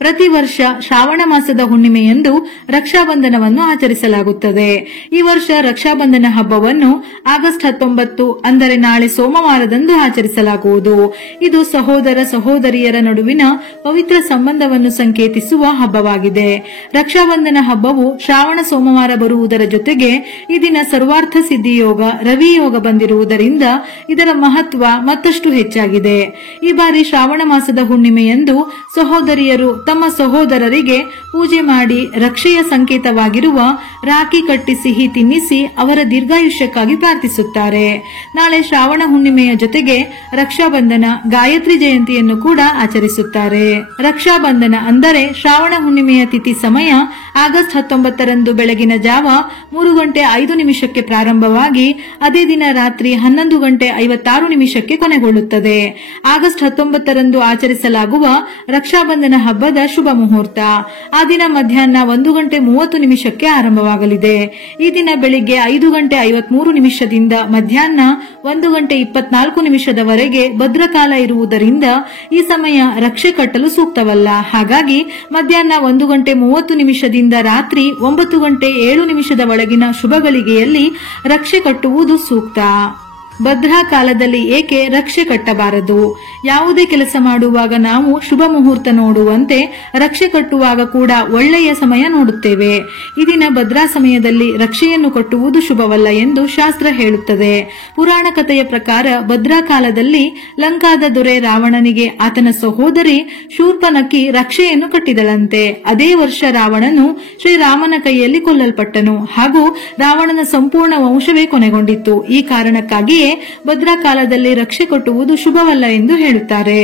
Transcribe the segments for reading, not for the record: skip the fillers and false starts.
ಪ್ರತಿ ವರ್ಷ ಶ್ರಾವಣ ಮಾಸದ ಹುಣ್ಣಿಮೆಯಂದು ರಕ್ಷಾಬಂಧನವನ್ನು ಆಚರಿಸಲಾಗುತ್ತದೆ. ಈ ವರ್ಷ ರಕ್ಷಾಬಂಧನ ಹಬ್ಬವನ್ನು ಆಗಸ್ಟ್ 19 ಅಂದರೆ ನಾಳೆ ಸೋಮವಾರದಂದು ಆಚರಿಸಲಾಗುವುದು. ಇದು ಸಹೋದರ ಸಹೋದರಿಯರ ನಡುವಿನ ಪವಿತ್ರ ಸಂಬಂಧವನ್ನು ಸಂಕೇತಿಸುವ ಹಬ್ಬವಾಗಿದೆ. ರಕ್ಷಾಬಂಧನ ಹಬ್ಬವು ಶ್ರಾವಣ ಸೋಮವಾರ ಬರುವುದರ ಜೊತೆಗೆ ಈ ದಿನ ಸರ್ವಾರ್ಥ ಸಿದ್ಧಿ ಯೋಗ ರವಿ ಯೋಗ ಬಂದಿರುವುದರಿಂದ ಇದರ ಮಹತ್ವ ಮತ್ತಷ್ಟು ಹೆಚ್ಚಾಗಿದೆ. ಈ ಬಾರಿ ಶ್ರಾವಣ ಮಾಸದ ಹುಣ್ಣಿಮೆಯಂದು ಸಹೋದರಿಯರು ತಮ್ಮ ಸಹೋದರರಿಗೆ ಪೂಜೆ ಮಾಡಿ ರಕ್ಷೆಯ ಸಂಕೇತವಾಗಿರುವ ರಾಖಿ ಕಟ್ಟಿ ಸಿಹಿ ತಿನ್ನಿಸಿ ಅವರ ದೀರ್ಘಾಯುಷ್ಯಕ್ಕಾಗಿ ಪ್ರಾರ್ಥಿಸುತ್ತಾರೆ. ನಾಳೆ ಶ್ರಾವಣ ಹುಣ್ಣಿಮೆಯ ಜೊತೆಗೆ ರಕ್ಷಾಬಂಧನ ಗಾಯತ್ರಿ ಜಯಂತಿಯನ್ನು ಕೂಡ ಆಚರಿಸುತ್ತಾರೆ. ರಕ್ಷಾಬಂಧನ ಅಂದರೆ ಶ್ರಾವಣ ಹುಣ್ಣಿಮೆಯ ತಿಥಿ ಸಮಯ ಆಗಸ್ಟ್ 19ರಂದು ಬೆಳಗಿನ ಜಾವ 3:05 ಪ್ರಾರಂಭವಾಗಿ ಅದೇ ದಿನ ರಾತ್ರಿ 11:56 ಕೊನೆಗೊಳ್ಳುತ್ತದೆ. ಆಗಸ್ಟ್ 19ರಂದು ಆಚರಿಸಲಾಗುವ ರಕ್ಷಾಬಂಧನ ಹಬ್ಬದ ಶುಭ ಮುಹೂರ್ತ ಆ ದಿನ ಮಧ್ಯಾಹ್ನ 1:30 ಆರಂಭವಾಗಲಿದೆ. ಈ ದಿನ ಬೆಳಿಗ್ಗೆ 5:53 ಮಧ್ಯಾಹ್ನ 1:24 ಭದ್ರಕಾಲ ಇರುವುದರಿಂದ ಈ ಸಮಯ ರಕ್ಷೆ ಕಟ್ಟಲು ಸೂಕ್ತವಲ್ಲ. ಹಾಗಾಗಿ ಮಧ್ಯಾಹ್ನ 1:30 ರಾತ್ರಿ 9:07 ಒಳಗಿನ ಶುಭ ಗಳಿಗೆಯಲ್ಲಿ ರಕ್ಷೆ ಕಟ್ಟುವುದು ಸೂಕ್ತ. ಭದ್ರಾ ಕಾಲದಲ್ಲಿ ಏಕೆ ರಕ್ಷೆ ಕಟ್ಟಬಾರದು? ಯಾವುದೇ ಕೆಲಸ ಮಾಡುವಾಗ ನಾವು ಶುಭ ಮುಹೂರ್ತ ನೋಡುವಂತೆ ರಕ್ಷೆ ಕಟ್ಟುವಾಗ ಕೂಡ ಒಳ್ಳೆಯ ಸಮಯ ನೋಡುತ್ತೇವೆ. ಈ ದಿನ ಭದ್ರಾ ಸಮಯದಲ್ಲಿ ರಕ್ಷೆಯನ್ನು ಕಟ್ಟುವುದು ಶುಭವಲ್ಲ ಎಂದು ಶಾಸ್ತ್ರ ಹೇಳುತ್ತದೆ. ಪುರಾಣ ಕಥೆಯ ಪ್ರಕಾರ ಭದ್ರಾ ಕಾಲದಲ್ಲಿ ಲಂಕಾದ ದೊರೆ ರಾವಣನಿಗೆ ಆತನ ಸಹೋದರಿ ಶೂರ್ಪನಖಿ ರಕ್ಷೆಯನ್ನು ಕಟ್ಟಿದಳಂತೆ. ಅದೇ ವರ್ಷ ರಾವಣನು ಶ್ರೀರಾಮನ ಕೈಯಲ್ಲಿ ಕೊಲ್ಲಲ್ಪಟ್ಟನು ಹಾಗೂ ರಾವಣನ ಸಂಪೂರ್ಣ ವಂಶವೇ ಕೊನೆಗೊಂಡಿತ್ತು. ಈ ಕಾರಣಕ್ಕಾಗಿ ಭದ್ರಾ ಕಾಲದಲ್ಲಿ ರಕ್ಷೆ ಕಟ್ಟುವುದು ಶುಭವಲ್ಲ ಎಂದು ಹೇಳುತ್ತಾರೆ.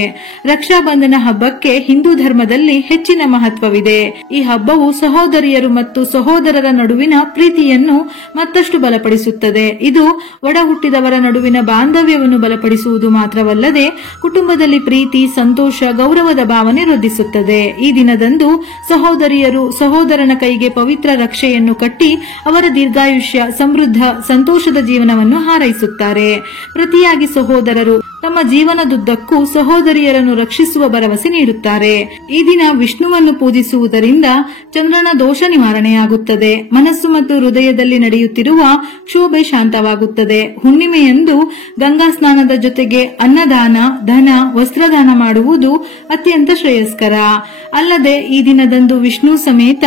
ರಕ್ಷಾಬಂಧನ ಹಬ್ಬಕ್ಕೆ ಹಿಂದೂ ಧರ್ಮದಲ್ಲಿ ಹೆಚ್ಚಿನ ಮಹತ್ವವಿದೆ. ಈ ಹಬ್ಬವು ಸಹೋದರಿಯರು ಮತ್ತು ಸಹೋದರರ ನಡುವಿನ ಪ್ರೀತಿಯನ್ನು ಮತ್ತಷ್ಟು ಬಲಪಡಿಸುತ್ತದೆ. ಇದು ಒಡ ಹುಟ್ಟಿದವರ ನಡುವಿನ ಬಾಂಧವ್ಯವನ್ನು ಬಲಪಡಿಸುವುದು ಮಾತ್ರವಲ್ಲದೆ ಕುಟುಂಬದಲ್ಲಿ ಪ್ರೀತಿ, ಸಂತೋಷ, ಗೌರವದ ಭಾವನೆ ವೃದ್ಧಿಸುತ್ತದೆ. ಈ ದಿನದಂದು ಸಹೋದರಿಯರು ಸಹೋದರನ ಕೈಗೆ ಪವಿತ್ರ ರಕ್ಷೆಯನ್ನು ಕಟ್ಟಿ ಅವರ ದೀರ್ಘಾಯುಷ್ಯ, ಸಮೃದ್ಧ, ಸಂತೋಷದ ಜೀವನವನ್ನು ಹಾರೈಸುತ್ತಾರೆ. ಪ್ರತಿಯಾಗಿ ಸಹೋದರರು ತಮ್ಮ ಜೀವನದುದ್ದಕ್ಕೂ ಸಹೋದರಿಯರನ್ನು ರಕ್ಷಿಸುವ ಭರವಸೆ ನೀಡುತ್ತಾರೆ. ಈ ದಿನ ವಿಷ್ಣುವನ್ನು ಪೂಜಿಸುವುದರಿಂದ ಚಂದ್ರನ ದೋಷ ನಿವಾರಣೆಯಾಗುತ್ತದೆ. ಮನಸ್ಸು ಮತ್ತು ಹೃದಯದಲ್ಲಿ ನಡೆಯುತ್ತಿರುವ ಕ್ಷೋಭೆ ಶಾಂತವಾಗುತ್ತದೆ. ಹುಣ್ಣಿಮೆಯಂದು ಗಂಗಾ ಸ್ನಾನದ ಜೊತೆಗೆ ಅನ್ನದಾನ, ಧನ, ವಸ್ತ್ರದಾನ ಮಾಡುವುದು ಅತ್ಯಂತ ಶ್ರೇಯಸ್ಕರ. ಅಲ್ಲದೆ ಈ ದಿನದಂದು ವಿಷ್ಣು ಸಮೇತ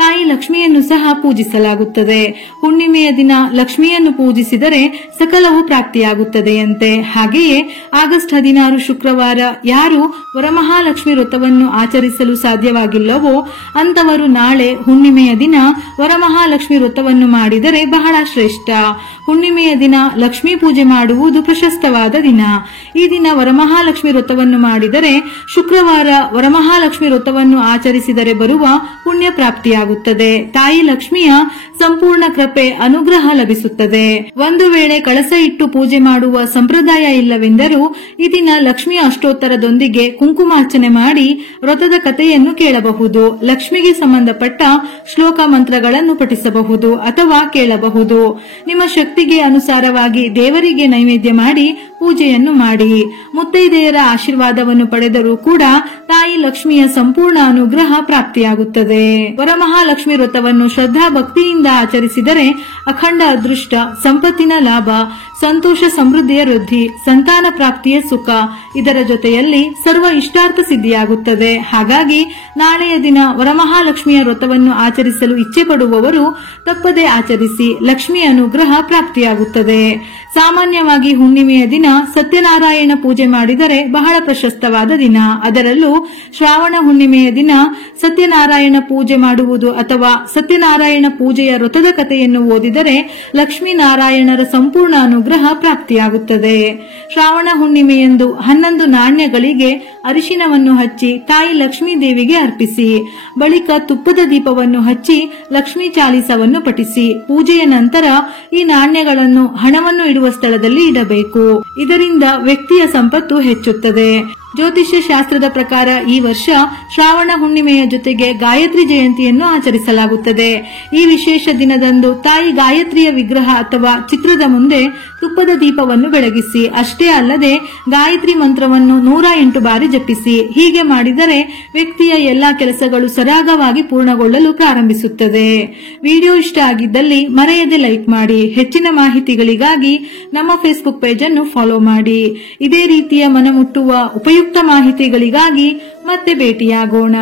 ತಾಯಿ ಲಕ್ಷ್ಮಿಯನ್ನು ಸಹ ಪೂಜಿಸಲಾಗುತ್ತದೆ. ಹುಣ್ಣಿಮೆಯ ದಿನ ಲಕ್ಷ್ಮಿಯನ್ನು ಪೂಜಿಸಿದರೆ ಸಕಲವು ಪ್ರಾಪ್ತಿಯಾಗುತ್ತದೆಯಂತೆ. ಹಾಗೆಯೇ ಆಗಸ್ಟ್ 16 ಶುಕ್ರವಾರ ಯಾರು ವರಮಹಾಲಕ್ಷ್ಮಿ ವ್ರತವನ್ನು ಆಚರಿಸಲು ಸಾಧ್ಯವಾಗಿಲ್ಲವೋ ಅಂತವರು ನಾಳೆ ಹುಣ್ಣಿಮೆಯ ದಿನ ವರಮಹಾಲಕ್ಷ್ಮಿ ವ್ರತವನ್ನು ಮಾಡಿದರೆ ಬಹಳ ಶ್ರೇಷ್ಠ. ಹುಣ್ಣಿಮೆಯ ದಿನ ಲಕ್ಷ್ಮೀ ಪೂಜೆ ಮಾಡುವುದು ಪ್ರಶಸ್ತವಾದ ದಿನ. ಈ ದಿನ ವರಮಹಾಲಕ್ಷ್ಮಿ ವ್ರತವನ್ನು ಮಾಡಿದರೆ ಶುಕ್ರವಾರ ವರಮಹಾಲಕ್ಷ್ಮಿ ವ್ರತವನ್ನು ಆಚರಿಸಿದರೆ ಬರುವ ಪುಣ್ಯ ಪ್ರಾಪ್ತಿಯಾಗುತ್ತದೆ. ತಾಯಿ ಲಕ್ಷ್ಮಿಯ ಸಂಪೂರ್ಣ ಕೃಪೆ, ಅನುಗ್ರಹ ಲಭಿಸುತ್ತದೆ. ಒಂದು ವೇಳೆ ಕಳಸ ಇಟ್ಟು ಪೂಜೆ ಮಾಡುವ ಸಂಪ್ರದಾಯ ಇಲ್ಲವೆಂದರೂ ಈ ದಿನ ಲಕ್ಷ್ಮಿ ಅಷ್ಟೋತ್ತರದೊಂದಿಗೆ ಕುಂಕುಮಾರ್ಚನೆ ಮಾಡಿ ವ್ರತದ ಕಥೆಯನ್ನು ಕೇಳಬಹುದು. ಲಕ್ಷ್ಮಿಗೆ ಸಂಬಂಧಪಟ್ಟ ಶ್ಲೋಕ ಮಂತ್ರಗಳನ್ನು ಪಠಿಸಬಹುದು ಅಥವಾ ಕೇಳಬಹುದು. ನಿಮ್ಮ ಶಕ್ತಿಗೆ ಅನುಸಾರವಾಗಿ ದೇವರಿಗೆ ನೈವೇದ್ಯ ಮಾಡಿ ಪೂಜೆಯನ್ನು ಮಾಡಿ. ಮುತ್ತೈದೆಯರ ಆಶೀರ್ವಾದವನ್ನು ಪಡೆದರೂ ಕೂಡ ತಾಯಿ ಲಕ್ಷ್ಮಿಯ ಸಂಪೂರ್ಣ ಅನುಗ್ರಹ ಪ್ರಾಪ್ತಿಯಾಗುತ್ತದೆ. ವರಮಹಾಲಕ್ಷ್ಮಿ ವ್ರತವನ್ನು ಶ್ರದ್ಧಾ ಭಕ್ತಿಯಿಂದ ಆಚರಿಸಿದರೆ ಅಖಂಡ ಅದೃಷ್ಟ, ಸಂಪತ್ತಿನ ಲಾಭ, ಸಂತೋಷ, ಸಮೃದ್ಧಿಯ ವೃದ್ಧಿ, ಸಂತಾನ ಪ್ರಾಪ್ತಿಯ ಸುಖ, ಇದರ ಜೊತೆಯಲ್ಲಿ ಸರ್ವ ಇಷ್ಟಾರ್ಥ ಸಿದ್ಧಿಯಾಗುತ್ತದೆ. ಹಾಗಾಗಿ ನಾಳೆಯ ದಿನ ವರಮಹಾಲಕ್ಷ್ಮಿಯ ವ್ರತವನ್ನು ಆಚರಿಸಲು ಇಚ್ಛೆ ಪಡುವವರು ತಪ್ಪದೆ ಆಚರಿಸಿ. ಲಕ್ಷ್ಮಿಯ ಅನುಗ್ರಹ ಪ್ರಾಪ್ತಿಯಾಗುತ್ತದೆ. ಸಾಮಾನ್ಯವಾಗಿ ಹುಣ್ಣಿಮೆಯ ದಿನ ಸತ್ಯನಾರಾಯಣ ಪೂಜೆ ಮಾಡಿದರೆ ಬಹಳ ಪ್ರಶಸ್ತವಾದ ದಿನ. ಅದರಲ್ಲೂ ಶ್ರಾವಣ ಹುಣ್ಣಿಮೆಯ ದಿನ ಸತ್ಯನಾರಾಯಣ ಪೂಜೆ ಮಾಡುವುದು ಅಥವಾ ಸತ್ಯನಾರಾಯಣ ಪೂಜೆಯ ವ್ರತದ ಕಥೆಯನ್ನು ಓದಿದರೆ ಲಕ್ಷ್ಮೀನಾರಾಯಣರ ಸಂಪೂರ್ಣ ಅನುಗ್ರಹ ಪ್ರಾಪ್ತಿಯಾಗುತ್ತದೆ. ಶ್ರಾವಣ ಹುಣ್ಣಿಮೆಯಂದು 11 ನಾಣ್ಯಗಳಿಗೆ ಅರಿಶಿನವನ್ನು ಹಚ್ಚಿ ತಾಯಿ ಲಕ್ಷ್ಮೀ ದೇವಿಗೆ ಅರ್ಪಿಸಿ. ಬಳಿಕ ತುಪ್ಪದ ದೀಪವನ್ನು ಹಚ್ಚಿ ಲಕ್ಷ್ಮೀ ಚಾಲಿಸವನ್ನು ಪಠಿಸಿ. ಪೂಜೆಯ ನಂತರ ಈ ನಾಣ್ಯಗಳನ್ನು ಹಣವನ್ನು ಇಡುವ ಸ್ಥಳದಲ್ಲಿ ಇಡಬೇಕು. ಇದರಿಂದ ವ್ಯಕ್ತಿಯ ಸಂಪತ್ತು ಹೆಚ್ಚುತ್ತದೆ. ಜ್ಯೋತಿಷ್ಯ ಶಾಸ್ತ್ರದ ಪ್ರಕಾರ ಈ ವರ್ಷ ಶ್ರಾವಣ ಹುಣ್ಣಿಮೆಯ ಜೊತೆಗೆ ಗಾಯತ್ರಿ ಜಯಂತಿಯನ್ನು ಆಚರಿಸಲಾಗುತ್ತದೆ. ಈ ವಿಶೇಷ ದಿನದಂದು ತಾಯಿ ಗಾಯತ್ರಿಯ ವಿಗ್ರಹ ಅಥವಾ ಚಿತ್ರದ ಮುಂದೆ ತುಪ್ಪದ ದೀಪವನ್ನು ಬೆಳಗಿಸಿ. ಅಷ್ಟೇ ಅಲ್ಲದೆ ಗಾಯತ್ರಿ ಮಂತ್ರವನ್ನು 108 ಬಾರಿ ಜಪಿಸಿ. ಹೀಗೆ ಮಾಡಿದರೆ ವ್ಯಕ್ತಿಯ ಎಲ್ಲಾ ಕೆಲಸಗಳು ಸರಾಗವಾಗಿ ಪೂರ್ಣಗೊಳ್ಳಲು ಪ್ರಾರಂಭಿಸುತ್ತದೆ. ವಿಡಿಯೋ ಇಷ್ಟ ಆಗಿದ್ದಲ್ಲಿ ಮರೆಯದೆ ಲೈಕ್ ಮಾಡಿ. ಹೆಚ್ಚಿನ ಮಾಹಿತಿಗಳಿಗಾಗಿ ನಮ್ಮ ಫೇಸ್ಬುಕ್ ಪೇಜ್ ಅನ್ನು ಫಾಲೋ ಮಾಡಿ. ಇದೇ ರೀತಿಯ ಮನಮುಟ್ಟುವ ಉಪಯುಕ್ತ ಮಾಹಿತಿಗಳಿಗಾಗಿ ಮತ್ತೆ ಭೇಟಿಯಾಗೋಣ.